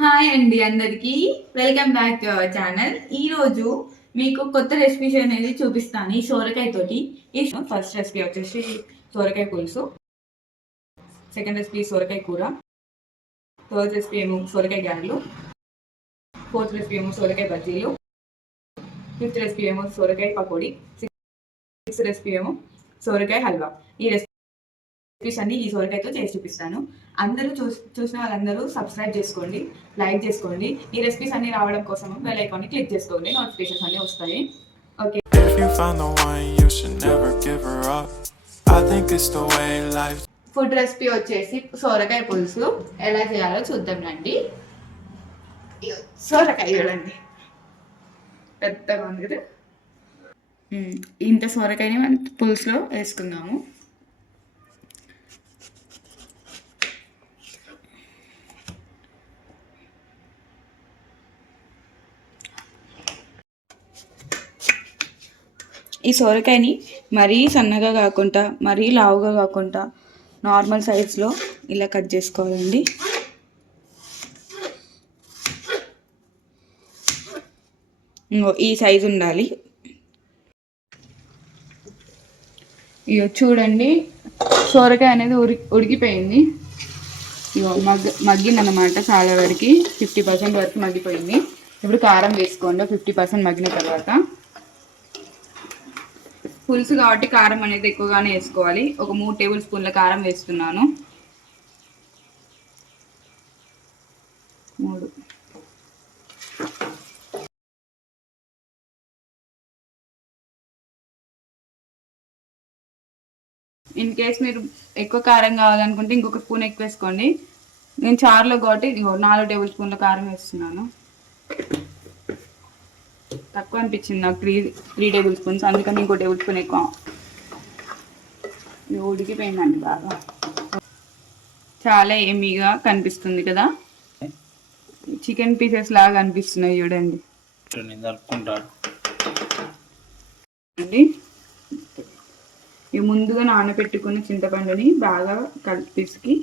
Hi అండి అందరికి, welcome back to our channel. ఈ రోజు మీకు కొత్త రెసిపీ అనేది చూపిస్తాను ఈ సోరకాయ తోటి. ఈ ఫస్ట్ రెసిపీ వచ్చేసి సోరకాయ పులుసు, సెకండ్ రెసిపీ సోరకాయ కూర, థర్డ్ రెసిపీ ఏమో సోరకాయ గారెలు, ఫోర్త్ రెసిపీ ఏమో సోరకాయ బజ్జీలు, ఫిఫ్త్ రెసిపీ ఏమో సోరకాయ పకోడీ, సిక్స్త్ రెసిపీ ఏమో సోరకాయ హల్వా. ఈ రెసిపీస్ అన్ని ఈ సోరకాయతో చేసి చూపిస్తాను. అందరూ చూసిన వాళ్ళందరూ సబ్స్క్రైబ్ చేసుకోండి, లైక్ చేసుకోండి. ఈ రెసిపీస్ అన్ని రావడం కోసం బెల్ ఐకాన్ని క్లిక్ చేసుకోండి, నోటిఫికేషన్స్ అన్ని వస్తాయి. ఓకే. ఫుడ్ రెసిపీ వచ్చేసి సోరకాయ పులుసు ఎలా చేయాలో చూద్దాం రండి. సోరకాయ చూడండి, పెద్దగా ఉంది కదా. ఇంత సోరకాయని మనం పులుసులో వేసుకుందాము. ఈ సోరకాయని మరీ సన్నగా కాకుండా మరీ లావుగా కాకుండా నార్మల్ సైజ్లో ఇలా కట్ చేసుకోవాలండి. ఈ సైజు ఉండాలి. ఇగో చూడండి, సోరకాయ అనేది ఉడికిపోయింది. ఇగో మగ్గిందన్నమాట చాలా వరకు, 50% వరకు మగ్గిపోయింది. ఇప్పుడు కారం వేసుకోండి 50% మగ్గిన తర్వాత. పులుసు కాబట్టి కారం అనేది ఎక్కువగానే వేసుకోవాలి. ఒక 3 టేబుల్ స్పూన్ల కారం వేస్తున్నాను. 3. ఇన్ కేస్ మీరు ఎక్కువ కారం కావాలనుకుంటే ఇంకొక స్పూన్ ఎక్కువ వేసుకోండి. నేను చారులో కాబట్టి 4 టేబుల్ స్పూన్ల కారం వేస్తున్నాను. తక్కువ అనిపించింది నాకు, 3 టేబుల్ స్పూన్స్, అందుకని ఇంకో టేబుల్ స్పూన్ ఎక్కువ. ఉడికిపోయిందండి బాగా, చాలా ఏమీగా కనిపిస్తుంది కదా. చికెన్ పీసెస్ లాగా అనిపిస్తున్నాయి చూడండి. ఈ ముందుగా నానబెట్టుకున్న చింతపండుని బాగా కలిపి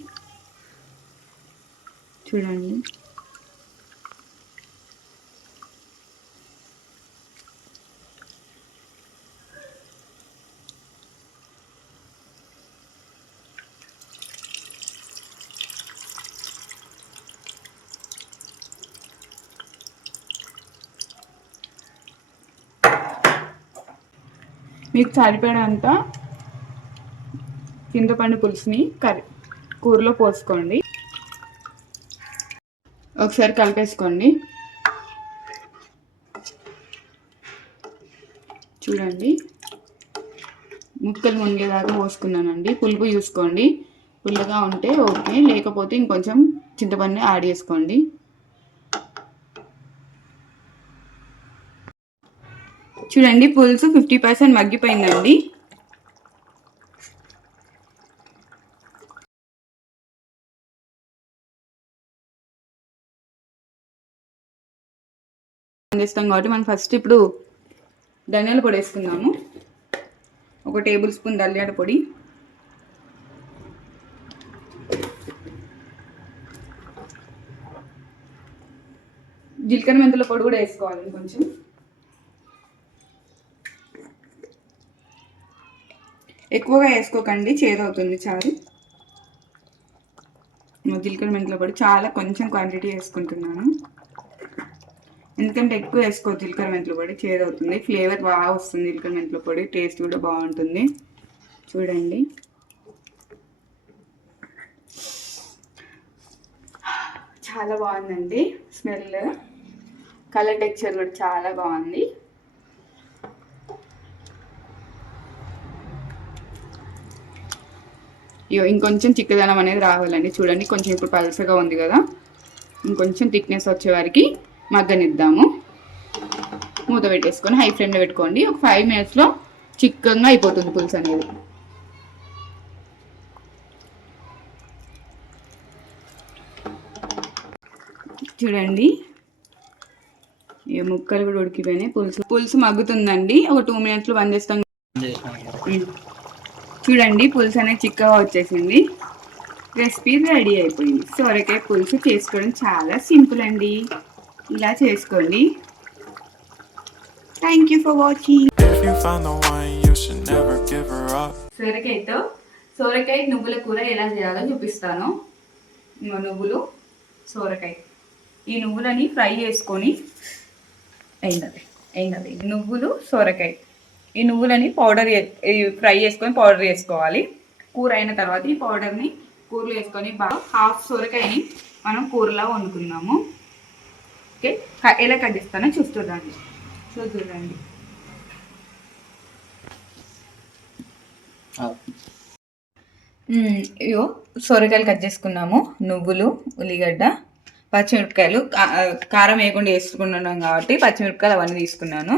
చూడండి. మీకు సరిపడంత చింతపండు పులుసుని కూరలో పోసుకోండి. ఒకసారి కలిపేసుకోండి. చూడండి, ముక్కలు మునిగేదాకా పోసుకున్నానండి. పులుపు చూసుకోండి, పుల్లగా ఉంటే ఓకే, లేకపోతే ఇంకొంచెం చింతపండు యాడ్ చేసుకోండి. చూడండి, పులుసు 50% మగ్గిపోయిందండి. చేస్తాం కాబట్టి మనం ఫస్ట్ ఇప్పుడు ధనియాల పొడి వేసుకుందాము. 1 టేబుల్ స్పూన్ ధనియాల పొడి, జీలకర్ర మెంతుల పొడి కూడా వేసుకోవాలి కొంచెం. ఎక్కువగా వేసుకోకండి, చేదవుతుంది చారు. జీలకర్ర మెంతుల పొడి చాలా కొంచెం క్వాంటిటీ వేసుకుంటున్నాను, ఎందుకంటే ఎక్కువ వేసుకో జీలకర్ర మెంతుల పొడి, చేదవుతుంది. ఫ్లేవర్ బాగా వస్తుంది జీలకర్ర మెంతుల పొడి, టేస్ట్ కూడా బాగుంటుంది. చూడండి, చాలా బాగుందండి స్మెల్, కలర్ టెక్స్చర్ కూడా చాలా బాగుంది. ఇంకొంచెం చిక్కదనం అనేది రావాలండి. చూడండి, కొంచెం ఇప్పుడు పలసగా ఉంది కదా, ఇంకొంచెం థిక్నెస్ వచ్చే వరకు మగ్గనిద్దాము. మూత పెట్టేసుకొని హై ఫ్లేమ్లో పెట్టుకోండి. ఒక 5 minutesలో చిక్కగా అయిపోతుంది పులుసు అనేది. చూడండి, ఈ ముక్కలు కూడా ఉడికిపోయినాయి. పులుసు మగ్గుతుందండి. ఒక 2 minutesలో బంద్ చేస్తాం. చూడండి, పులుసు అనేది చిక్కగా వచ్చేసింది. రెసిపీ రెడీ అయిపోయింది. సొరకాయ పులుసు చేసుకోవడం చాలా సింపుల్ అండి. ఇలా చేసుకోండి. Thank you for watching. సొరకాయ నువ్వుల కూర ఎలా చేయాలో చూపిస్తాను. నువ్వులు, సొరకాయ. ఈ నువ్వులని ఫ్రై చేసుకొని నువ్వులు, సొరకాయ. ఈ నువ్వులని ఫ్రై చేసుకొని పౌడర్ చేసుకోవాలి. కూర అయిన తర్వాత ఈ పౌడర్ని కూరలో వేసుకొని బాగా హాఫ్ సొరకాయని మనం కూరలా వండుకున్నాము. ఓకే, ఎలా కట్ చేస్తానో చూడండి. ఇగో సొరకాయలు కట్ చేసుకున్నాము. నువ్వులు, ఉల్లిగడ్డ, పచ్చిమిరపకాయలు. కారం వేయకుండా వేసుకుంటున్నాం కాబట్టి పచ్చిమిరపకాయలు అవన్నీ తీసుకున్నాను.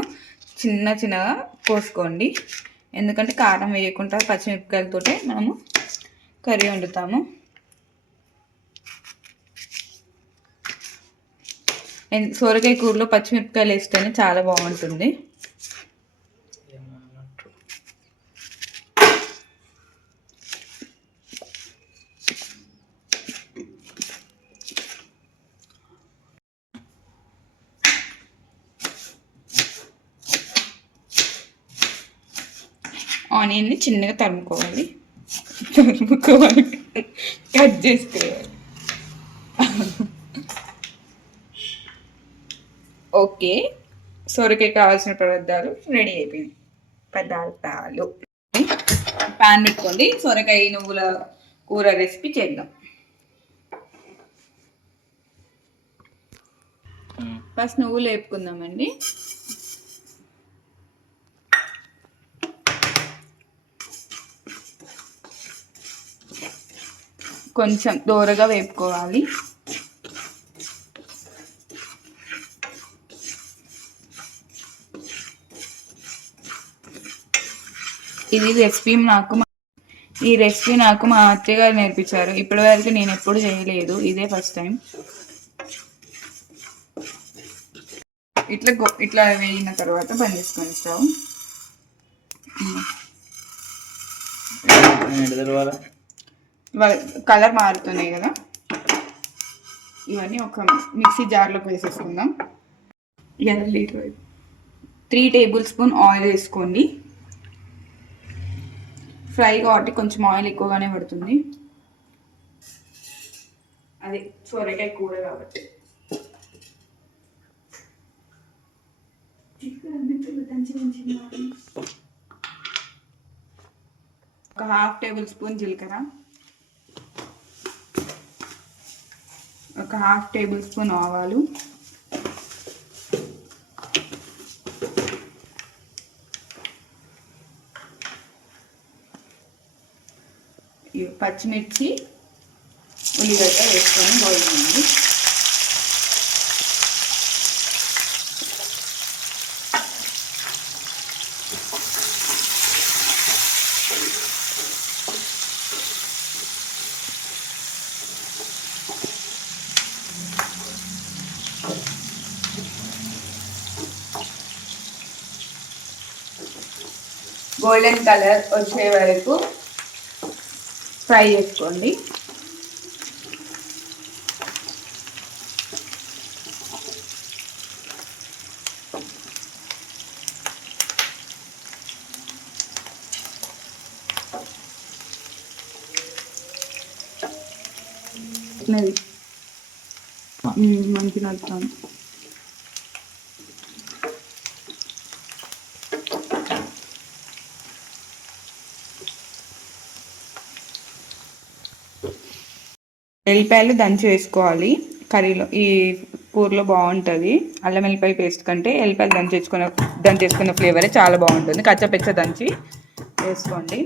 చిన్నగా కోసుకోండి, ఎందుకంటే కారం వేయకుండా పచ్చిమిరపకాయలతోటే మనము కర్రీ వండుతాము. సొరకాయ కూరలో పచ్చిమిరపకాయలు వేస్తేనే చాలా బాగుంటుంది. ఆనియన్ని చిన్నగా తరుముకోవాలి, కట్ చేసుకోవాలి. ఓకే, సొరకాయ కావాల్సిన పదార్థాలు రెడీ అయిపోయింది. ప్యాన్ పెట్టుకోండి. సొరకాయ నువ్వుల కూర రెసిపీ చేద్దాం. ఫస్ట్ నువ్వులు వేపుకుందామండి. కొంచెం దోరగా వేపుకోవాలి. ఈ రెసిపీ నాకు మా అత్తయ్య గారు నేర్పించారు. ఇప్పటి వరకు నేను ఎప్పుడు చేయలేదు, ఇదే ఫస్ట్ టైం. ఇట్లా వేయిన తర్వాత బంద్ చేసుకొని స్టవ్. కలర్ మారుతున్నాయి కదా, ఇవన్నీ ఒక మిక్సీ జార్లోకి వేసేసుకుందాం. 3 టేబుల్ స్పూన్ ఆయిల్ వేసుకోండి. ఫ్రై కాబట్టి కొంచెం ఆయిల్ ఎక్కువగానే పడుతుంది, అది సొరకాయ కూర కాబట్టి. ఒక 1/2 టేబుల్ స్పూన్ జీలకర్ర, ఒక 1/2 టేబుల్ స్పూన్ ఆవాలు, పచ్చిమిర్చి, ఉల్లిగడ్డ వేసుకొని బాగుంది. గోల్డెన్ కలర్ వచ్చే వరకు ఫ్రై చేసుకోండి. మంచి నడుతాను. ఎల్లిపాయలు దంచి వేసుకోవాలి. కర్రీలో ఈ కూరలో బాగుంటుంది. అల్లం వెల్లిపాయ పేస్ట్ కంటే ఎల్లిపాయలు దంచేసుకున్న ఫ్లేవరే చాలా బాగుంటుంది. కచ్చపెచ్చ దంచి వేసుకోండి.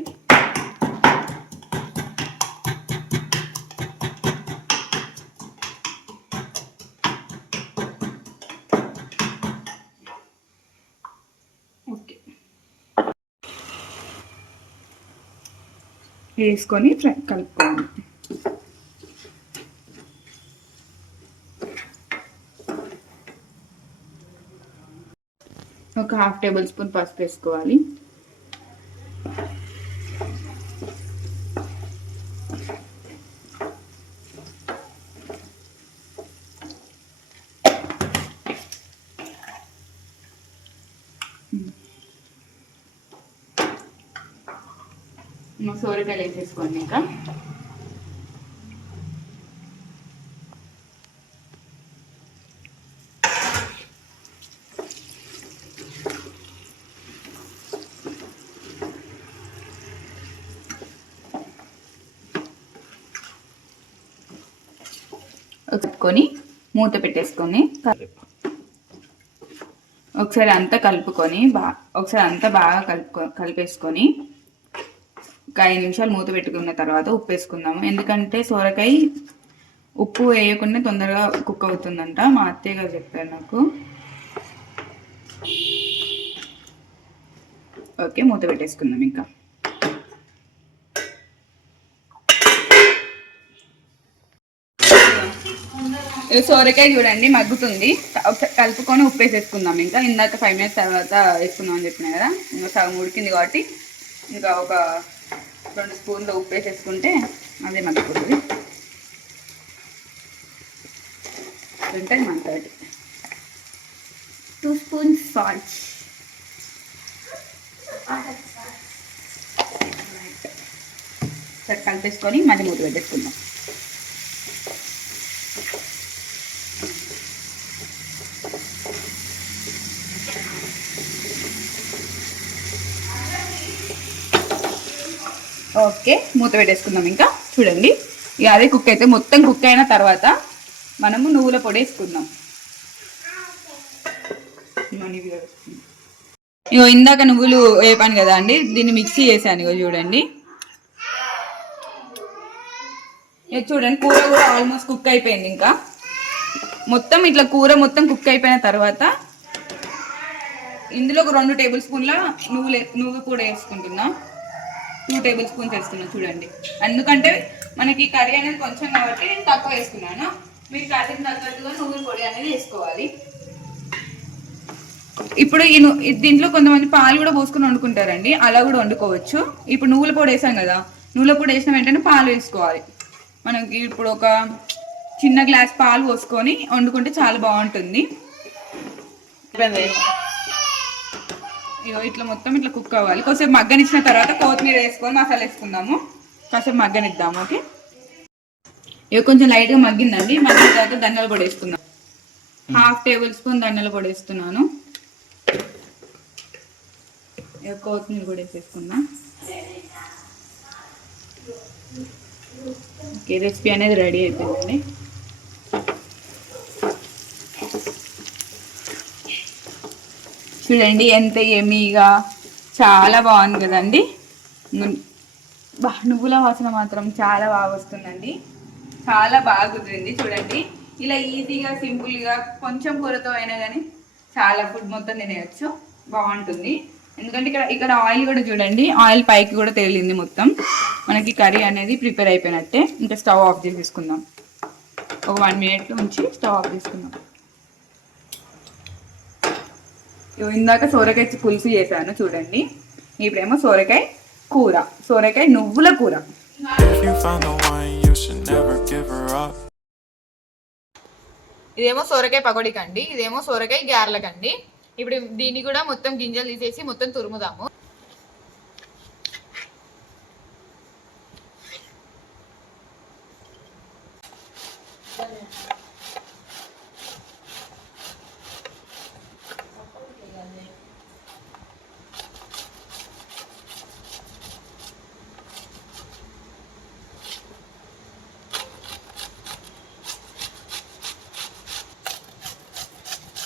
ఓకే, వేసుకొని కలుపుకోండి. ఒక 1/2 టేబుల్ స్పూన్ పసుపు వేసుకోవాలి. సోరకాయలు వేసేసుకోండి ఇంకా. కలుపుకొని మూత పెట్టేసుకొని ఒకసారి అంతా కలుపుకొని ఒకసారి అంతా బాగా కలిపేసుకొని ఒక 5 నిమిషాలు మూత పెట్టుకున్న తర్వాత ఉప్పు వేసుకుందాము. ఎందుకంటే సోరకాయ ఉప్పు వేయకుండా తొందరగా కుక్ అవుతుందంట, మా అత్తయ్య గారు చెప్పారు నాకు. ఓకే, మూత పెట్టేసుకుందాం ఇంకా. సోరకాయ చూడండి మగ్గుతుంది, కలుపుకొని ఉప్పు వేసేసుకుందాం ఇంకా. ఇందాక 5 మినిట్స్ తర్వాత వేసుకుందాం అని చెప్పినా కదా, ఇంకా సగం ఉడికింది కాబట్టి ఇంకా ఒక 2 స్పూన్లు ఉప్పు వేసేసుకుంటే అదే మగ్గుతుంది. ఉంటుంది మనతోటి 2 స్పూన్స్ సాల్ట్. సరే కలిపేసుకొని మళ్ళీ మూత పెట్టేసుకుందాం. ఓకే, మూత పెట్టేసుకుందాం ఇంకా. చూడండి ఇక అదే కుక్ అయితే, మొత్తం కుక్ అయిన తర్వాత మనము నువ్వుల పొడి వేసుకుందాం. ఇగో ఇందాక నువ్వులు వేపాను కదా అండి, దీన్ని మిక్సీ చేశాను. ఇగో చూడండి, ఇక చూడండి కూర కూడా ఆల్మోస్ట్ కుక్ అయిపోయింది. ఇంకా మొత్తం ఇట్లా కూర మొత్తం కుక్ అయిపోయిన తర్వాత ఇందులో ఒక 2 టేబుల్ స్పూన్ల నువ్వు కూడా వేసుకుంటున్నా. 2 టేబుల్ స్పూన్స్ వేస్తున్నాను చూడండి. ఎందుకంటే మనకి కర్రీ అనేది కొంచెం కాబట్టి నేను తక్కువ వేసుకున్నాను. మీరు కర్రీని తగ్గట్టుగా నువ్వుల పొడి అనేది వేసుకోవాలి. ఇప్పుడు దీంట్లో కొంతమంది పాలు కూడా పోసుకొని వండుకుంటారండి, అలా కూడా వండుకోవచ్చు. ఇప్పుడు నువ్వుల పొడి వేసాం కదా, నువ్వుల పొడి వేసిన వెంటనే పాలు వేసుకోవాలి. మనకి ఇప్పుడు ఒక చిన్న గ్లాస్ పాలు పోసుకొని వండుకుంటే చాలా బాగుంటుంది. ఇట్లా మొత్తం ఇట్లా కుక్ అవ్వాలి. కొంచెం మగ్గనిచ్చిన తర్వాత కొత్తిమీర వేసుకొని మసాలా వేసుకుందాము. కాసేపు మగ్గనిద్దాము. ఓకే, ఇవి కొంచెం లైట్గా మగ్గిందండి. మగ్గిన తర్వాత ధనియాల పొడి వేసుకుందాం. 1/2 టేబుల్ స్పూన్ ధనియాల పొడి వేస్తున్నాను. కొత్తిమీర కూడా వేసేసుకుందాం. ఓకే, రెసిపీ అనేది రెడీ అయిపోయిందండి. చూడండి ఎంత ఎమ్మీగా, చాలా బాగుంది కదండి. నువ్వుల వాసన మాత్రం చాలా బాగా వస్తుందండి, చాలా బాగా కుదిరింది. చూడండి ఇలా ఈజీగా సింపుల్గా కొంచెం కూరతో అయినా కానీ చాలా ఫుడ్ మొత్తం తినేయచ్చు, బాగుంటుంది. ఎందుకంటే ఇక్కడ ఆయిల్ కూడా చూడండి, ఆయిల్ పైకి కూడా తేలింది మొత్తం. మనకి కర్రీ అనేది ప్రిపేర్ అయిపోయినట్టే. ఇంకా స్టవ్ ఆఫ్ చేసేసుకుందాం. ఒక 1 మినిట్ ఉంచి స్టవ్ ఆఫ్ చేసుకుందాం. ఇందాక సోరకాయ పులుసు చేశాను చూడండి. ఇప్పుడేమో సోరకాయ కూర, సోరకాయ నువ్వుల కూర. ఇదేమో సోరకాయ పకోడీకండి, ఇదేమో సోరకాయ గారెలకండి. ఇప్పుడు దీన్ని కూడా మొత్తం గింజలు తీసేసి మొత్తం తురుముదాము.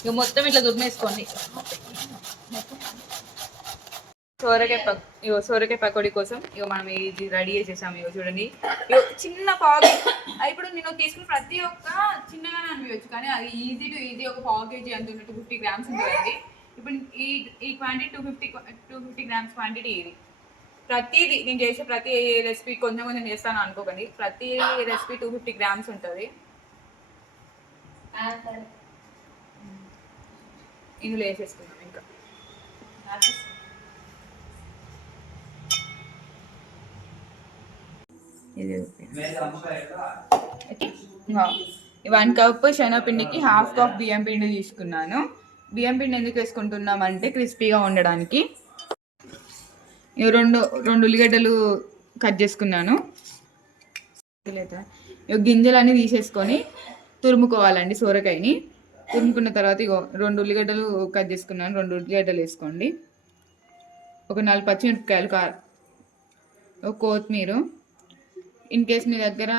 ఇక మొత్తం ఇట్లా దుర్మేసుకోండి. సోరకాయ పకోడీ కోసం ఇక మనం ఇది రెడీ చేసేసాము. ఇక చూడండి, చిన్న పావు. ఇప్పుడు నేను తీసుకున్న ప్రతి ఒక్క చిన్నగానే అనిపించచ్చు, కానీ అది ఈజీ ఒక పావు కేజీ అంత ఉన్నట్టు 50 గ్రామ్స్ ఉంటుందండి. ఇప్పుడు ఈ క్వాంటిటీ 250 గ్రామ్స్ క్వాంటిటీ. ఇది ప్రతిదీ నేను చేసే ప్రతి రెసిపీ కొంచెం కొంచెం చేస్తాను అనుకోకండి, ప్రతి రెసిపీ 250 గ్రామ్స్ ఉంటుంది. ఇందులో వేసేసుకుందాం ఇంకా. ఇది 1 కప్ శనగపిండికి 1/2 కప్ బియ్యం పిండి తీసుకున్నాను. బియ్యం పిండి ఎందుకు వేసుకుంటున్నామంటే క్రిస్పీగా ఉండడానికి. ఇవి రెండు ఉల్లిగడ్డలు కట్ చేసుకున్నాను. గింజలన్నీ తీసేసుకొని తురుముకోవాలండి సోరకాయని. తురుముకున్న తర్వాత ఇగో 2 ఉల్లిగడ్డలు కట్ చేసుకున్నాను. 2 ఉల్లిగడ్డలు వేసుకోండి. ఒక 4 పచ్చిమిరపకాయలు, ఒక కొత్తిమీర. ఇన్ కేస్ మీ దగ్గర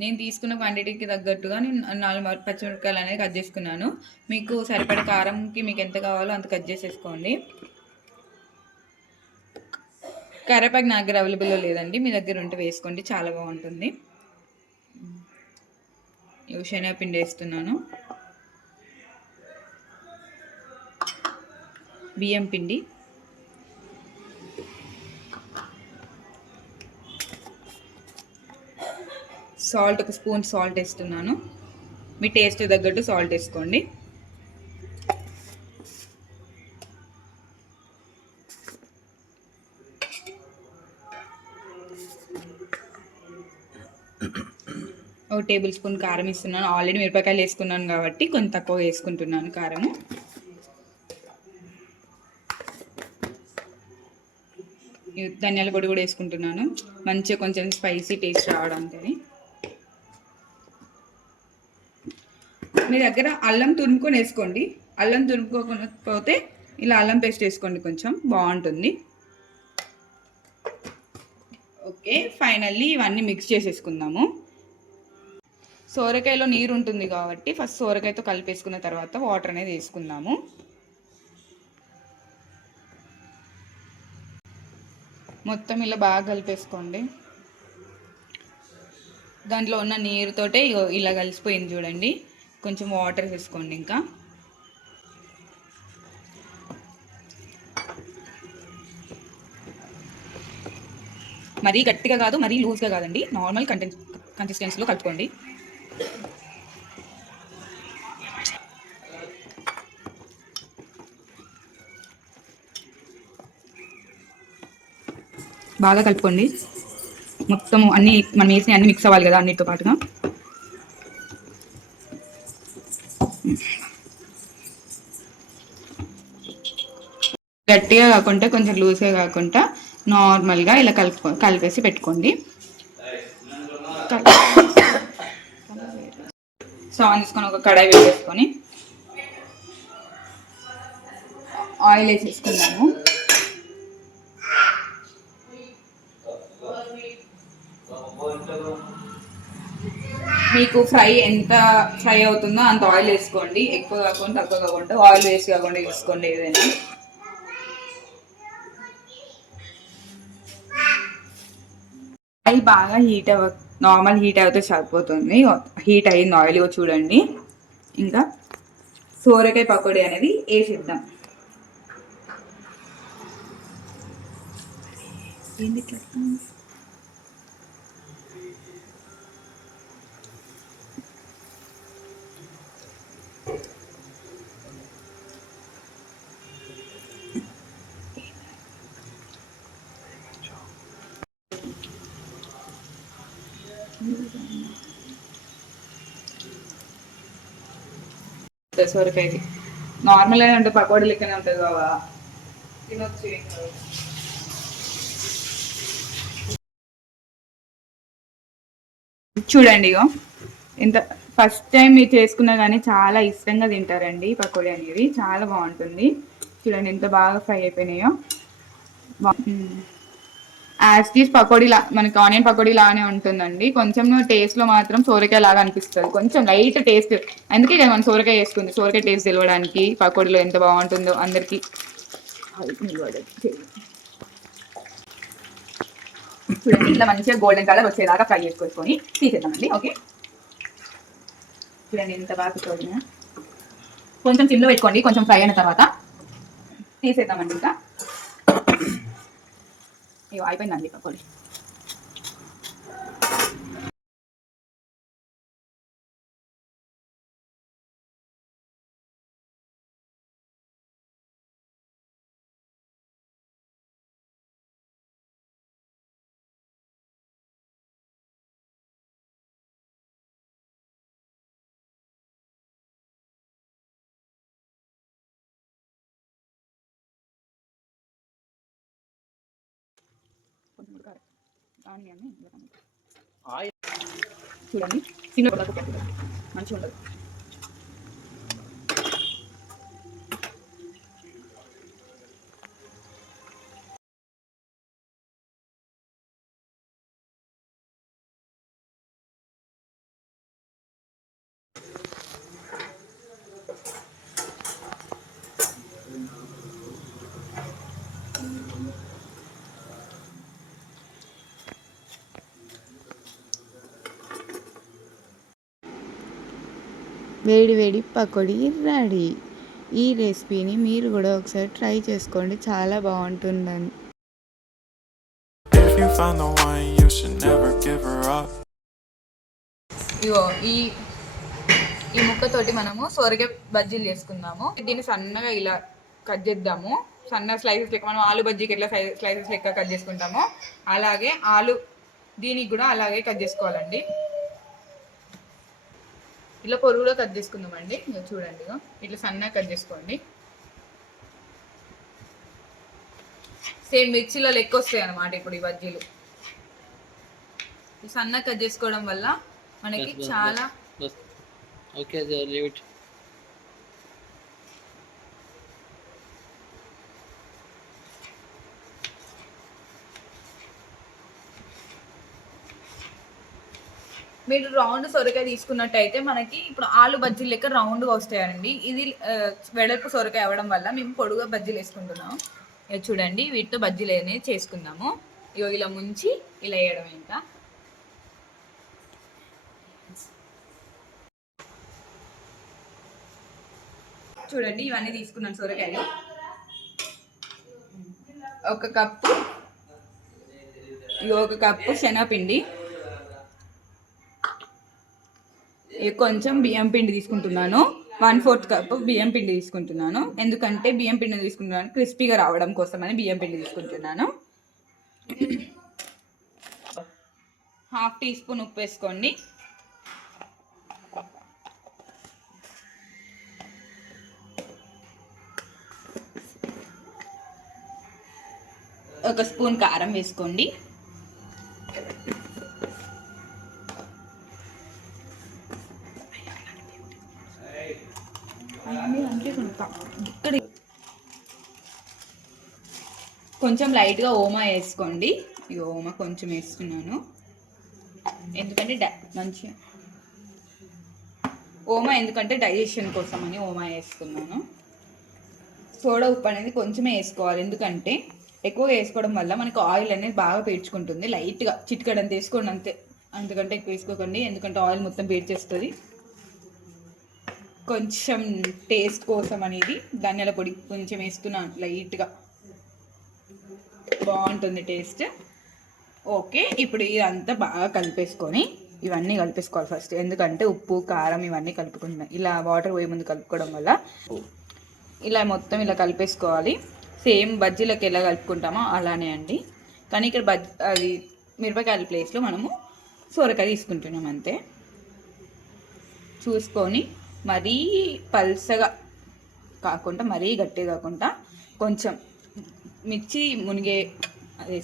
నేను తీసుకున్న క్వాంటిటీకి తగ్గట్టుగా నేను 4 పచ్చిమిరపకాయలు అనేది కట్ చేసుకున్నాను. మీకు సరిపడే కారంకి మీకు ఎంత కావాలో అంత కట్ చేసేసుకోండి. కరివేపాకు నా దగ్గర అవైలబుల్లో లేదండి, మీ దగ్గర ఉంటే వేసుకోండి, చాలా బాగుంటుంది. శనగపిండి వేస్తున్నాను, బియ్యం పిండి, సాల్ట్, ఒక స్పూన్ సాల్ట్ వేస్తున్నాను. మీ టేస్ట్ తగ్గట్టు సాల్ట్ వేసుకోండి. ఒక టేబుల్ స్పూన్ కారం ఇస్తున్నాను. ఆల్రెడీ మిరపకాయలు వేసుకున్నాను కాబట్టి కొంచెం తక్కువ వేసుకుంటున్నాను కారము. ధనియాల పొడి కూడా వేసుకుంటున్నాను, మంచిగా కొంచెం స్పైసీ టేస్ట్ రావడానికి. మీ దగ్గర అల్లం తురుముకొని వేసుకోండి. అల్లం తురుముకోకపోతే ఇలా అల్లం పేస్ట్ వేసుకోండి, కొంచెం బాగుంటుంది. ఓకే, ఫైనల్లీ ఇవన్నీ మిక్స్ చేసేసుకుందాము. సోరకాయలో నీరు ఉంటుంది కాబట్టి ఫస్ట్ సోరకాయతో కలిపేసుకున్న తర్వాత వాటర్ అనేది వేసుకుందాము. మొత్తం ఇలా బాగా కలిపేసుకోండి. దాంట్లో ఉన్న నీరుతోటే ఇలా కలిసిపోయింది చూడండి. కొంచెం వాటర్ వేసుకోండి. ఇంకా మరీ గట్టిగా కాదు, మరీ లూజ్గా కాదండి, నార్మల్ కన్సిస్టెన్సీలో కలుపుకోండి. బాగా కలుపుకోండి. మొత్తం అన్నీ మనం వేసి అన్నీ మిక్స్ అవ్వాలి కదా అన్నిటితో పాటుగా. గట్టిగా కాకుండా కొంచెం లూజ్గా కాకుండా నార్మల్గా ఇలా కలిపేసి పెట్టుకోండి. స్టవ్ తీసుకొని ఒక కడాయి వేసేసుకొని ఆయిల్ వేసేసుకున్నాము. మీకు ఫ్రై ఎంత ఫ్రై అవుతుందో అంత ఆయిల్ వేసుకోండి. ఎక్కువ కాకుండా తక్కువ కాకుండా, ఆయిల్ వేస్ట్ కాకుండా వేసుకోండి ఏదైనా. ఆయిల్ బాగా నార్మల్ హీట్ అయితే సరిపోతుంది. హీట్ అయ్యింది ఆయిల్ చూడండి. ఇంకా సోరకాయ పకోడీ అనేది వేసిద్దాం. ఏంటి సోరకాయది నార్మల్ గా అంటే పకోడీ లెక్కనే ఉంటుంది బాబా, తినొచ్చు. చూడండి ఇగో ఇంత ఫస్ట్ టైం మీరు చేసుకున్నా కానీ చాలా ఇష్టంగా తింటారండి. పకోడీ అనేది చాలా బాగుంటుంది. చూడండి ఎంత బాగా ఫ్రై అయిపోయినాయో. యాజ్ టీజ్ పకోడీలా, మనకి ఆనియన్ పకోడీ లాగానే ఉంటుందండి. కొంచెం టేస్ట్లో మాత్రం సోరకాయ లాగా అనిపిస్తుంది, కొంచెం లైట్ టేస్ట్. అందుకే కదా మనం సోరకాయ వేసుకుంది, సోరకాయ టేస్ట్ తెలియడానికి. పకోడీలో ఎంత బాగుంటుందో అందరికీ. చూడండి ఇట్లా మంచిగా గోల్డెన్ కలర్ వచ్చేలాగా ఫ్రై చేసుకొని తీసేద్దామండి. ఓకే, చూడండి ఎంత బాగా చూడండి. కొంచెం సిమ్లో పెట్టుకోండి, కొంచెం ఫ్రై అయిన తర్వాత తీసేద్దామండి. ఇంకా అయిపోయిందండి పకోడీ. ఆనియన్ చూడండి చిన్న మంచిగా ఉండదు. వేడి వేడి పకోడీ రెడీ. ఈ రెసిపీని మీరు కూడా ఒకసారి ట్రై చేసుకోండి, చాలా బాగుంటుందని. ఇగో ఈ ఈ ముక్కతోటి మనము సొరకాయ బజ్జీలు చేసుకుందాము. దీన్ని సన్నగా ఇలా కట్ చేద్దాము. సన్న స్లైసెస్ లెక్క మనం ఆలు బజ్జీకి ఎట్లా స్లైసెస్ లెక్క కట్ చేసుకుంటామో అలాగే దీనికి కూడా అలాగే కట్ చేసుకోవాలండి. ఇలా పొరుగులో కట్ చేసుకుందామండి. ఇక చూడండి, ఇట్లా సన్నగా కట్ చేసుకోండి. సేమ్ మిర్చిలో లెక్క వస్తాయి అన్నమాట ఇప్పుడు ఈ బజ్జీలు. సన్నగా కట్ చేసుకోవడం వల్ల మనకి చాలా మీరు రౌండ్ సొరకాయ తీసుకున్నట్టయితే మనకి ఇప్పుడు ఆలు బజ్జీలు లెక్క రౌండ్గా వస్తాయండి. ఇది వెడల్పు సొరకాయ అవ్వడం వల్ల మేము పొడుగా బజ్జీలు వేసుకుంటున్నాం. ఇక చూడండి, వీటితో బజ్జీలు అనేది చేసుకుందాము. ఇగో ఇలా ముంచి ఇలా వేయడం. ఇంకా చూడండి, ఇవన్నీ తీసుకున్నాను సొరకాయలు. ఒక కప్పు శనగపిండి, కొంచెం బియ్యం పిండి తీసుకుంటున్నాను. 1/4 కప్పు బియ్యం పిండి తీసుకుంటున్నాను. ఎందుకంటే బియ్యం పిండి తీసుకుంటున్నాను క్రిస్పీగా రావడం కోసం అని బియ్యం పిండి తీసుకుంటున్నాను. 1/2 టీ స్పూన్ ఉప్పు వేసుకోండి. ఒక స్పూన్ కారం వేసుకోండి. కొంచెం లైట్గా ఓమా వేసుకోండి. ఈ ఓమా కొంచెం వేస్తున్నాను, ఎందుకంటే ఎందుకంటే డైజెషన్ కోసం అని ఓమా వేసుకున్నాను. సోడా ఉప్పు అనేది కొంచెమే వేసుకోవాలి, ఎందుకంటే ఎక్కువగా వేసుకోవడం వల్ల మనకు ఆయిల్ అనేది బాగా పీల్చుకుంటుంది. లైట్గా చిటికడంత వేసుకోండి అంతే, అంతకంటే ఎక్కువ వేసుకోకండి, ఎందుకంటే ఆయిల్ మొత్తం పీల్చేస్తుంది. కొంచెం టేస్ట్ కోసం అనేది ధనియాల పొడి కొంచెం వేస్తున్నాను లైట్గా, బాగుంటుంది టేస్ట్. ఓకే, ఇప్పుడు ఇదంతా బాగా కలిపేసుకొని ఇవన్నీ కలిపేసుకోవాలి ఫస్ట్, ఎందుకంటే ఉప్పు కారం ఇవన్నీ కలుపుకుంటున్నాం. ఇలా వాటర్ పోయే ముందు కలుపుకోవడం వల్ల ఇలా మొత్తం ఇలా కలిపేసుకోవాలి. సేమ్ బజ్జీలకు ఎలా కలుపుకుంటామో అలానే అండి, కానీ ఇక్కడ అది మిరపకాయల ప్లేస్లో మనము సొరకాయ తీసుకుంటున్నాం అంతే. చూసుకొని మరీ పల్సగా కాకుండా మరీ గట్టిగా కాకుండా కొంచెం మిర్చి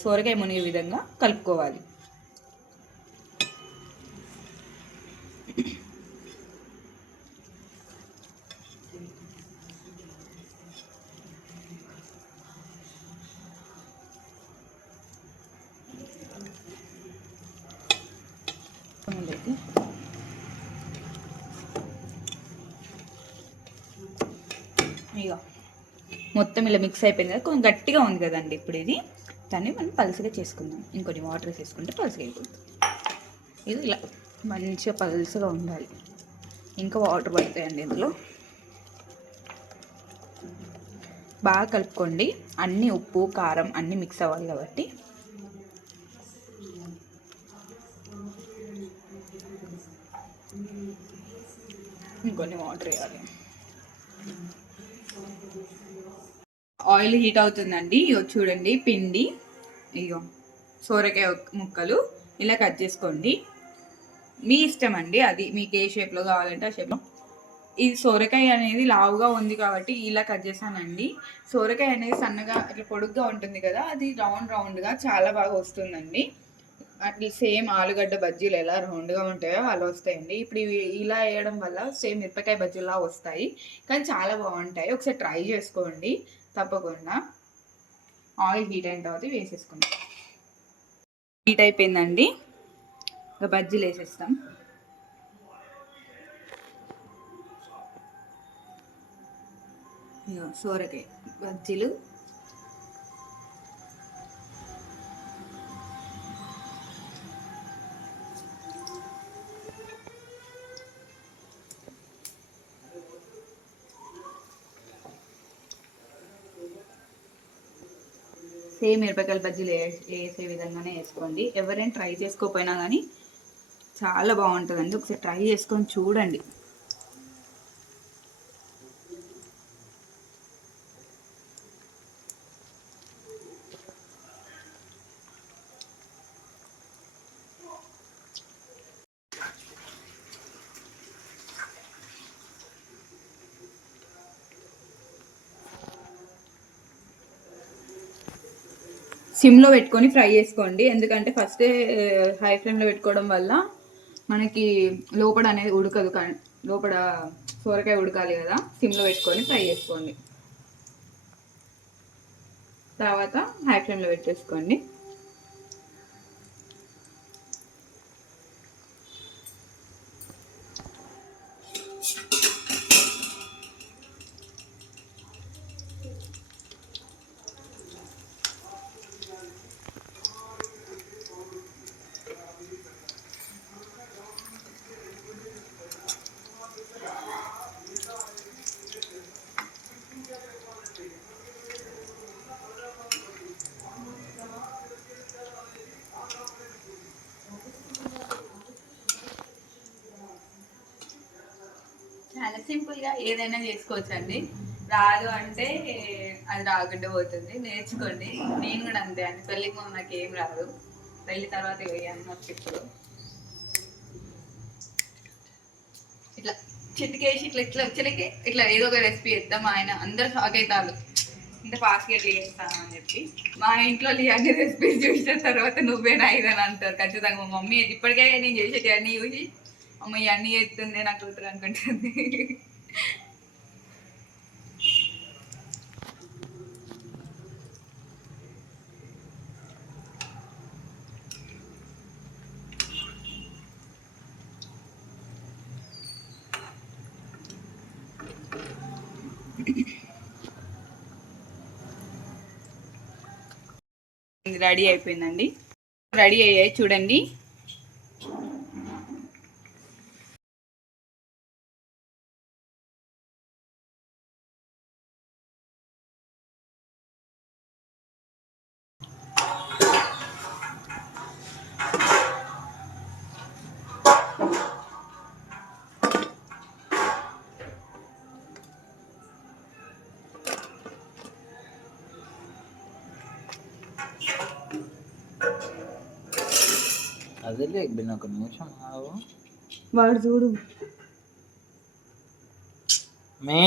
సొరకాయ మునిగే విధంగా కలుపుకోవాలి. ఇక మొత్తం ఇలా మిక్స్ అయిపోయింది కదా, కొంచెం గట్టిగా ఉంది కదండి ఇప్పుడు ఇది, దాన్ని మనం పలుసగా చేసుకుందాం. ఇంకొన్ని వాటర్ వేసుకుంటే పలుసగా అయిపోతుంది. ఇది ఇలా మంచిగా పలుసగా ఉండాలి. ఇంకా వాటర్ పడతాయండి ఇందులో. బాగా కలుపుకోండి, అన్నీ ఉప్పు కారం అన్నీ మిక్స్ అవ్వాలి కాబట్టి. ఇంకొన్ని వాటర్ వేయాలి. ఆయిల్ హీట్ అవుతుందండి. ఇగో చూడండి, పిండి ఇగో సోరకాయ ముక్కలు ఇలా కట్ చేసుకోండి. మీ ఇష్టం అండి, అది మీకు ఏ షేప్లో కావాలంటే ఆ షేప్లో. ఇది సోరకాయ అనేది లావుగా ఉంది కాబట్టి ఇలా కట్ చేశానండి. సోరకాయ అనేది సన్నగా ఇట్లా పొడుగ్గా ఉంటుంది కదా, అది రౌండ్గా చాలా బాగా వస్తుందండి. అట్లా సేమ్ ఆలుగడ్డ బజ్జీలు ఎలా రౌండ్గా ఉంటాయో అలా వస్తాయండి. ఇప్పుడు ఇవి ఇలా వేయడం వల్ల సేమ్ మిరపకాయ బజ్జీలా వస్తాయి, కానీ చాలా బాగుంటాయి. ఒకసారి ట్రై చేసుకోండి తప్పకుండా. ఆయిల్ హీట్ అయిన తర్వాత వేసేసుకుందాం. హీట్ అయిపోయిందండి, ఇక బజ్జీలు వేసేస్తాం. ఇక సోరకాయ బజ్జీలు సేమ్ మిరపకాయల బజ్జీలు వేసే విధంగానే వేసుకోండి. ఎవరైనా ట్రై చేసుకోకపోయినా కానీ చాలా బాగుంటుందండి, ఒకసారి ట్రై చేసుకొని చూడండి. సిమ్లో పెట్టుకొని ఫ్రై చేసుకోండి, ఎందుకంటే ఫస్ట్ హై ఫ్లేమ్లో పెట్టుకోవడం వల్ల మనకి లోపల అనేది ఉడకదు, లోపల సోరకాయ ఉడకాలి కదా. సిమ్లో పెట్టుకొని ఫ్రై చేసుకోండి, తర్వాత హై ఫ్లేమ్లో పెట్టేసుకోండి. చాలా సింపుల్గా ఏదైనా చేసుకోవచ్చండి. రాదు అంటే అది రాకుండా పోతుంది, నేర్చుకోండి. నేను కూడా అంతే అండి, పెళ్ళికి ముందు నాకు ఏం రాదు, పెళ్ళి తర్వాత వేయాలి నాకు. ఇప్పుడు ఇట్లా చిటికేసి ఇట్లా ఇట్లా చిటికే ఇట్లా ఏదో ఒక రెసిపీ ఇద్దాం, ఆయన అందరు షాక్ అవుతారు ఇంత ఫాస్ట్గా ఎట్లా చేస్తాను అని చెప్పి. మా ఇంట్లో అన్ని రెసిపీస్ చూసిన తర్వాత నువ్వేనా ఇదని అంటారు ఖచ్చితంగా. మా మమ్మీ ఇప్పటికే నేను చేసేటి అన్నీ చూసి అమ్మ ఇవన్నీ చేస్తుంది నాకు కూతురు అనుకుంటుంది. రెడీ అయిపోయిందండి, రెడీ అయ్యాయి చూడండి. అదే ఒక నిమిషం వాడు చూడు మే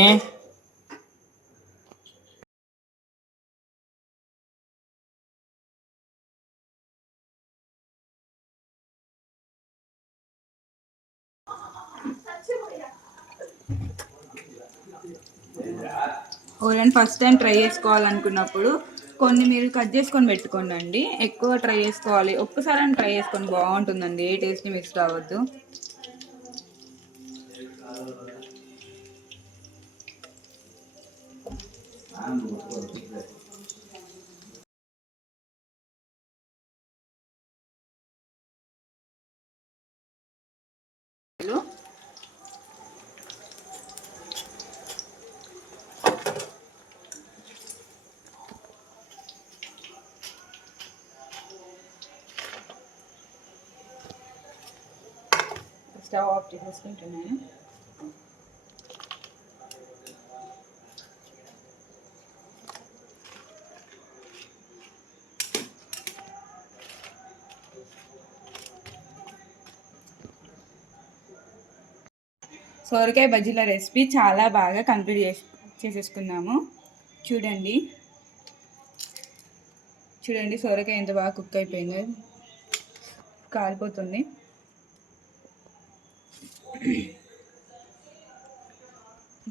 ఎవరైనా ఫస్ట్ టైం ట్రై చేసుకోవాలనుకున్నప్పుడు కొన్ని మీరు కట్ చేసుకొని పెట్టుకోండి. ఎక్కువ ట్రై చేసుకోవాలి, ఒక్కసారి ట్రై చేసుకొని బాగుంటుందండి, ఏ టేస్ట్ మిక్స్ రావద్దు. స్టవ్ ఆఫ్ చేసేసుకుంటున్నాను. సోరకాయ బజ్జీల రెసిపీ చాలా బాగా కంప్లీట్ చేసేసుకున్నాము. చూడండి చూడండి సోరకాయ ఎంత బాగా కుక్ అయిపోయిందో. కాలిపోతుంది.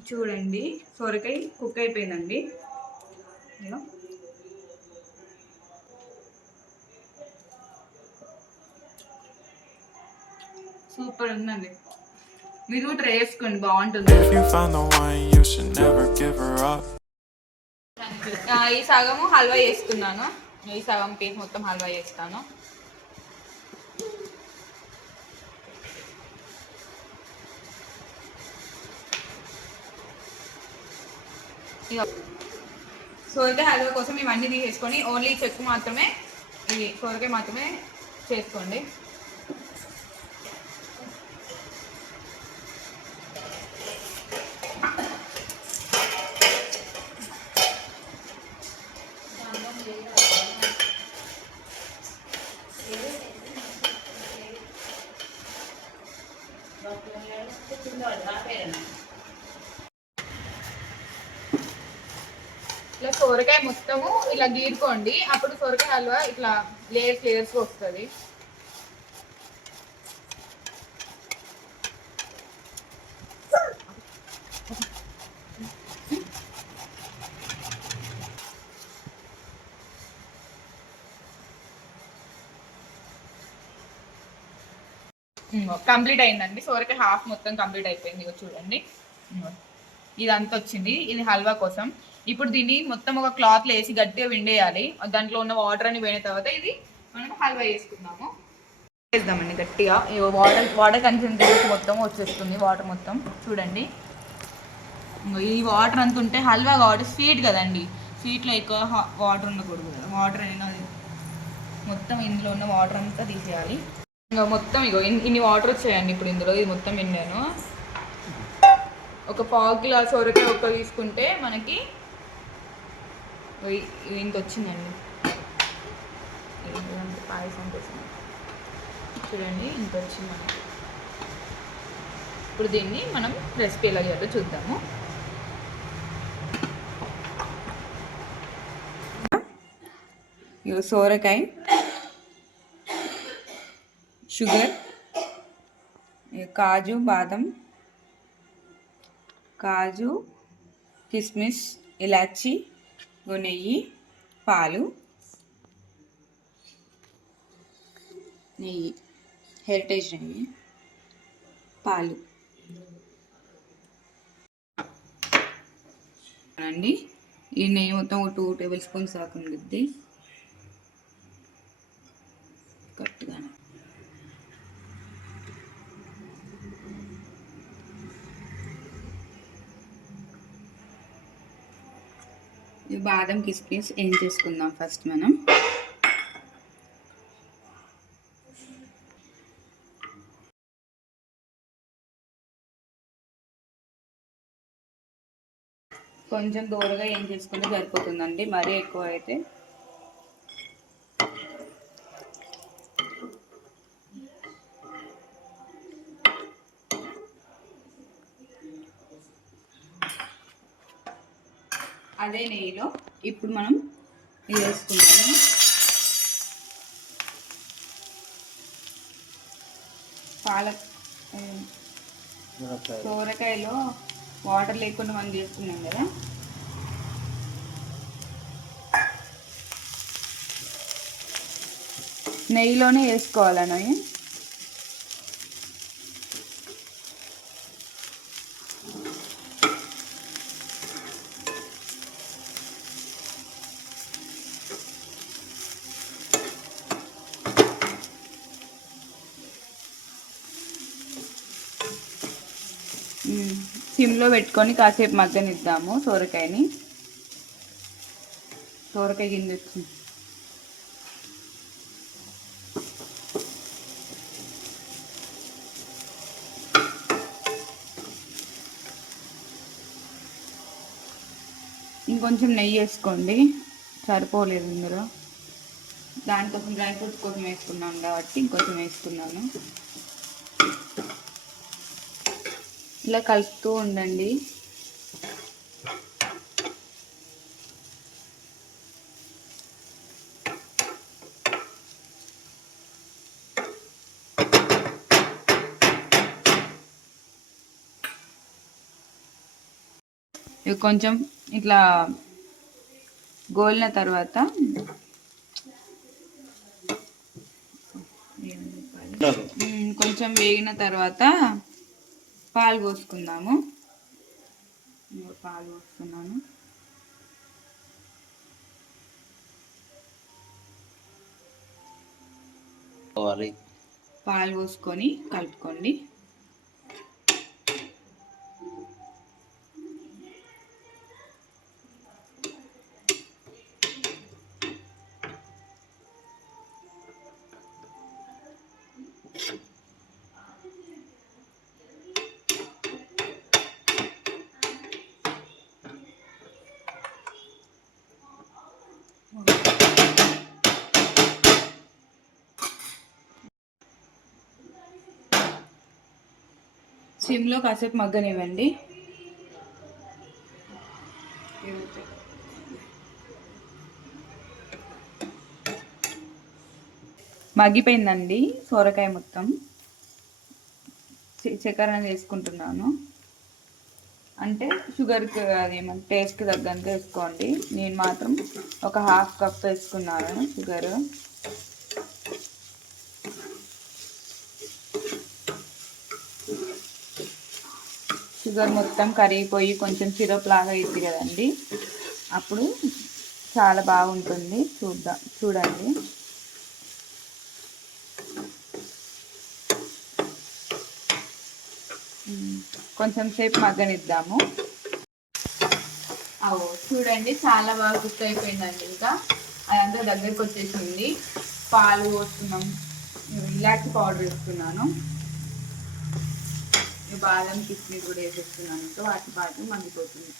చూడండి సొరకాయ కుక్ అయిపోయిందండి. సూపర్ ఉందండి, మీరు ట్రై చేసుకోండి, బాగుంటుంది. ఈ సగము హల్వా చేస్తున్నాను, ఈ సగం పీస్ మొత్తం హల్వా చేస్తాను. సోరకాయ హల్వా కోసం ఇవన్నీ తీసేసుకొని ఓన్లీ చెక్కు మాత్రమే, ఇది సోరకాయ మాత్రమే చేసుకోండి. ఇట్లా సోరకాయ మొత్తము ఇలా గీరుకోండి, అప్పుడు సోరకాయ హల్వా ఇట్లా లేయర్స్ లేయర్స్ వస్తుంది. కంప్లీట్ అయిందండి, సోరకాయ హాఫ్ మొత్తం కంప్లీట్ అయిపోయింది. ఇక చూడండి ఇదంతా వచ్చింది, ఇది హల్వా కోసం. ఇప్పుడు దీన్ని మొత్తం ఒక క్లాత్లో వేసి గట్టిగా విండేయాలి. దాంట్లో ఉన్న వాటర్ అని పోయిన తర్వాత ఇది మనం హల్వా వేసుకుందాము. వేద్దామండి గట్టిగా, వాటర్ వాటర్ కన్సిస్టెన్సీ మొత్తం వచ్చేస్తుంది, వాటర్ మొత్తం చూడండి. ఈ వాటర్ అంత ఉంటే హల్వా కాబట్టి స్వీట్ కదండి, స్వీట్లో ఎక్కువ వాటర్ ఉండకూడదు కదా, వాటర్ అనేది మొత్తం ఇందులో ఉన్న వాటర్ అంతా తీసేయాలి. ఇంకా మొత్తం ఇన్ని వాటర్ వచ్చాయండి ఇప్పుడు ఇందులో, ఇది మొత్తం విన్నాను. ఒక పావు గ్లాస్ సొరకాయ ఒక్క తీసుకుంటే మనకి ఇంత వచ్చిందండి. పాయసం కోసం చూడండి ఇంత వచ్చింది మనకి. ఇప్పుడు దీన్ని మనం రెసిపీ ఎలా చేయాలో చూద్దాము. సోరకాయ, షుగర్, కాజు బాదం, కాజు కిస్మిస్, ఇలాచి, నెయ్యి, పాలు, నెయ్యి హెరిటేజ్ నెయ్యి, పాలు అండి. ఈ నెయ్యి మొత్తం ఒక 2 టేబుల్ స్పూన్స్ దాకా ఉండిద్ది కరెక్ట్గా. ఈ బాదం కిస్మిస్ ఏం చేసుకుందాం ఫస్ట్ మనం. కొంచెం దూరగా ఏం చేసుకుంటే సరిపోతుందండి, మరీ ఎక్కువ అయితే అదే నెయ్యిలో ఇప్పుడు మనం ఇది వేసుకుంటాము. సోరకాయలో వాటర్ లేకుండా మనం చేసుకున్నాం కదా, నెయ్యిలోనే వేసుకోవాలని. సిమ్లో పెట్టుకొని కాసేపు మగ్గనిద్దాము సోరకాయని. సోరకాయ కింద వచ్చింది. ఇంకొంచెం నెయ్యి వేసుకోండి, సరిపోలేదు ఇందులో. దానికోసం డ్రై ఫ్రూట్స్ కోసం వేసుకున్నాను కాబట్టి ఇంకొంచెం వేసుకున్నాను. ఇలా కలుపుతూ ఉండండి. ఇవి కొంచెం ఇట్లా గోలిన తర్వాత కొంచెం వేగిన తర్వాత పాలు పోసుకుందాము. పాలు పోసుకున్నాను. పాలు పోసుకొని కలుపుకోండి. సిమ్లో కాసేపు మగ్గనివ్వండి. మగ్గిపోయిందండి సోరకాయ మొత్తం. చక్కెర వేసుకుంటున్నాను. అంటే షుగర్కి అది మన టేస్ట్కి తగ్గంత వేసుకోండి. నేను మాత్రం ఒక 1/2 కప్ వేసుకున్నాను షుగర్. షుగర్ మొత్తం కరిగిపోయి కొంచెం సిరప్ లాగా అయింది కదండి, అప్పుడు చాలా బాగుంటుంది. చూడండి. కొంచెం సేపు మగ్గనిద్దాము. చూడండి చాలా బాగా కుక్ అయిపోయిందండి. ఇంకా అదంతా దగ్గరికి వచ్చేసింది. పాలు పోస్తున్నాం. ఇలాచి పౌడర్ వేస్తున్నాను. బాదం కిస్మిస్ కూడా వేసేస్తున్నాను. వాటి పాటు మగ్గిపోతుంది.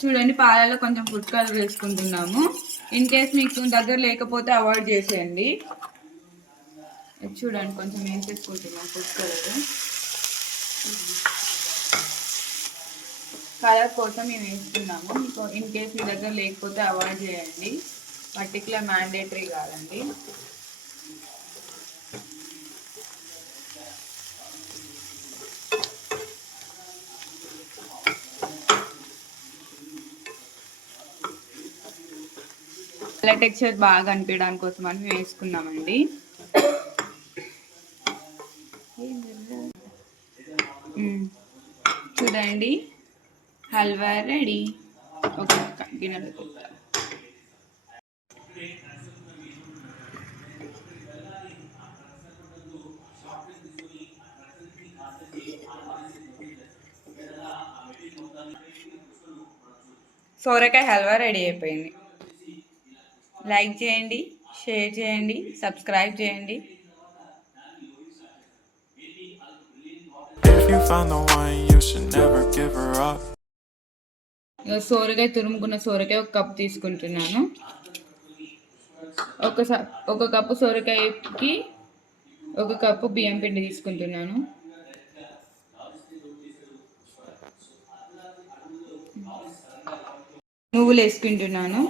చూడండి పాలలో కొంచెం ఫుడ్ కలర్ వేసుకుంటున్నాము. ఇన్ కేస్ మీకు దగ్గర లేకపోతే అవాయిడ్ చేసేయండి. చూడండి కొంచెం వేసేసుకుంటున్నాం ఫుడ్ కలర్ కోసం మేము వేసుకున్నాము. మీకు ఇన్ కేస్ మీ దగ్గర లేకపోతే అవాయిడ్ చేయండి. పర్టికులర్ మ్యాండేటరీ కాదండి. అలా టెక్స్చర్ బాగా అనిపించడానికి కోసం అని మేము వేసుకున్నామండి. చూడండి హల్వా రెడీ. ఒక గిన్నెలో సోరకాయ హల్వా రెడీ అయిపోయింది. లైక్ చేయండి, షేర్ చేయండి, సబ్స్క్రైబ్ చేయండి. సోరకాయ తురుముకున్న సోరకాయ ఒక కప్పు తీసుకుంటున్నాను. ఒక కప్పు సోరకాయకి 1 కప్పు బియ్యం పిండి తీసుకుంటున్నాను. నువ్వులు వేసుకుంటున్నాను.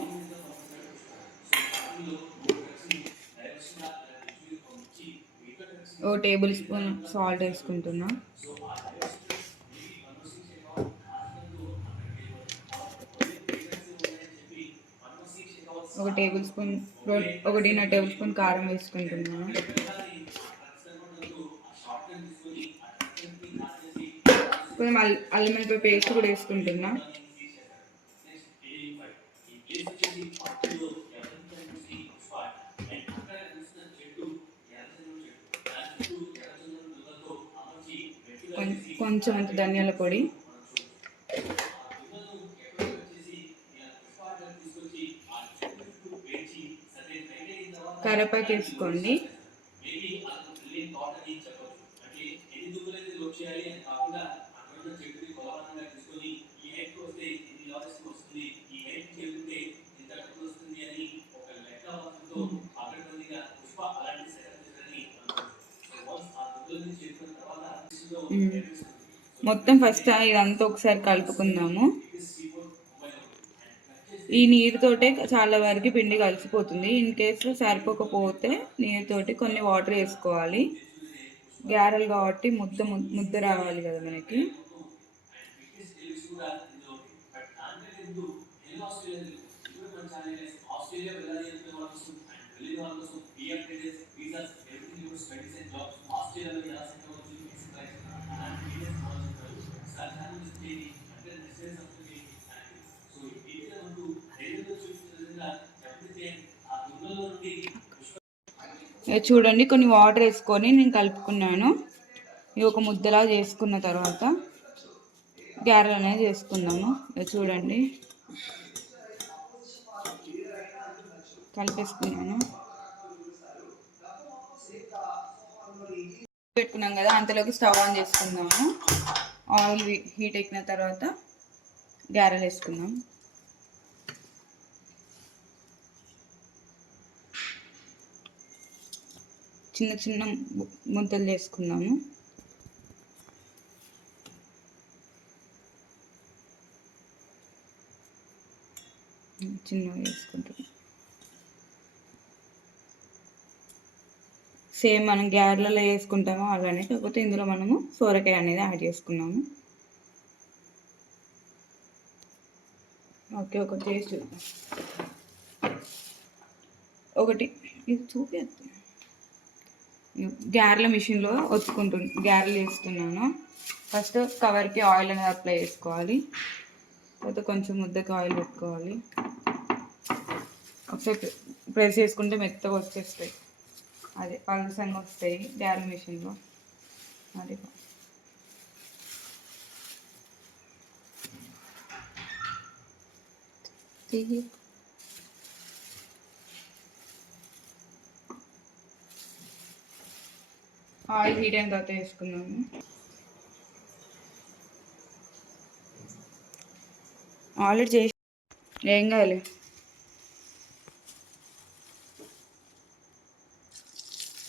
ఓ టేబుల్ స్పూన్ సాల్ట్ వేసుకుంటున్నా. ఒక టేబుల్ స్పూన్ 1.5 టేబుల్ స్పూన్ కారం వేసుకుంటున్నాను. కొంచెం అల్లం వెల్లుల్లి పేస్ట్ కూడా వేసుకుంటున్నా. కొంచెం అంత ధనియాల పొడి, కరివేపాకు వేసుకోండి. మొత్తం ఫస్ట్ ఇదంతా ఒకసారి కలుపుకుందాము. ఈ నీరుతోటే చాలా వరకు పిండి కలిసిపోతుంది. ఇన్ కేసు సరిపోకపోతే నీరుతోటి కొన్ని వాటర్ వేసుకోవాలి. గారెలు కాబట్టి ముద్ద రావాలి కదా మనకి. చూడండి, కొన్ని వాటర్ వేసుకొని నేను కలుపుకున్నాను. ఇది ఒక ముద్దలా చేసుకున్న తర్వాత గారెలు అనేది చేసుకున్నాము. చూడండి, కలిపేసుకున్నాను. పెట్టుకున్నాం కదా, అంతలోకి స్టవ్ ఆన్ చేసుకుందాము. ఆయిల్ హీట్ ఎక్కిన తర్వాత గారెలు వేసుకుందాం. చిన్న చిన్న ముద్దలు చేసుకుందాము. చిన్నగా వేసుకుంటాం. సేమ్ మనం గారెలలో వేసుకుంటామో అలానే, కాకపోతే ఇందులో మనము సోరకాయ అనేది యాడ్ చేసుకున్నాము. ఓకే, ఒకటి చేసి చూద్దాం. ఒకటి ఇది చూపేస్తాను. గారెల మిషన్లో గారెలు వేస్తున్నాను. ఫస్ట్ కవర్కి ఆయిల్ అనేది అప్లై చేసుకోవాలి. తర్వాత కొంచెం ముద్దకి ఆయిల్ పెట్టుకోవాలి. ఒకసారి ప్రెస్ చేసుకుంటే మెత్తగా వచ్చేస్తాయి. అదే పలసంగా వస్తాయి గారెల మిషన్లో. అది ఆయిల్ హీట్ అయిన తర్వాత వేసుకున్నాము. ఆల్రెడీ చేసి ఏం కావాలి.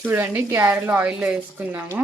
చూడండి, గారెలు ఆయిల్లో వేసుకున్నాము.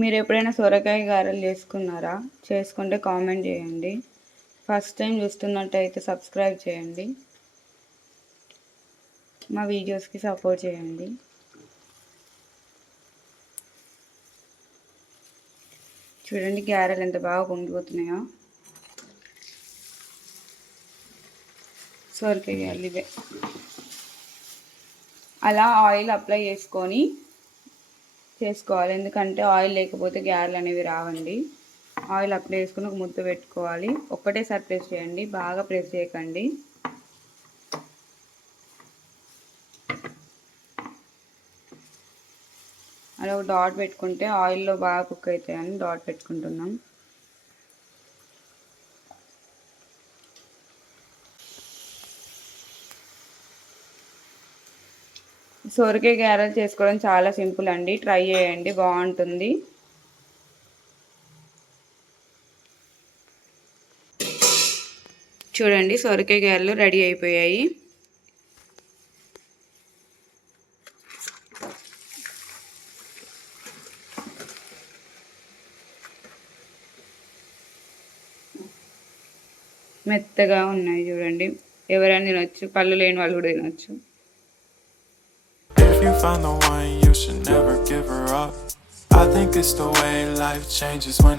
మీరు ఎప్పుడైనా సొరకాయ గారెలు చేసుకున్నారా? చేసుకుంటే కామెంట్ చేయండి. ఫస్ట్ టైం చూస్తున్నట్టయితే సబ్స్క్రైబ్ చేయండి. మా వీడియోస్కి సపోర్ట్ చేయండి. చూడండి, గారెలు ఎంత బాగా పొంగిపోతున్నాయో. సొరకాయ గారెలు ఇవే. అలా ఆయిల్ అప్లై చేసుకోవాలి. ఎందుకంటే ఆయిల్ లేకపోతే గారెలు అనేవి రావండి. ఆయిల్ అప్లై చేసుకుని ఒక ముద్ద పెట్టుకోవాలి. ఒక్కటేసారి ప్రెస్ చేయండి, బాగా ప్రెస్ చేయకండి. అలా ఒక డాట్ పెట్టుకుంటే ఆయిల్లో బాగా కుక్ అవుతాయని డాట్ పెట్టుకుంటున్నాం. సొరకాయ గారెలు చేసుకోవడం చాలా సింపుల్ అండి. ట్రై చేయండి, బాగుంటుంది. చూడండి, సొరకాయ గారెలు రెడీ అయిపోయాయి. మెత్తగా ఉన్నాయి చూడండి. ఎవరైనా తినొచ్చు, పళ్ళు లేని వాళ్ళు కూడా తినొచ్చు. If you find the one, you should never give her up. I think it's the way life changes when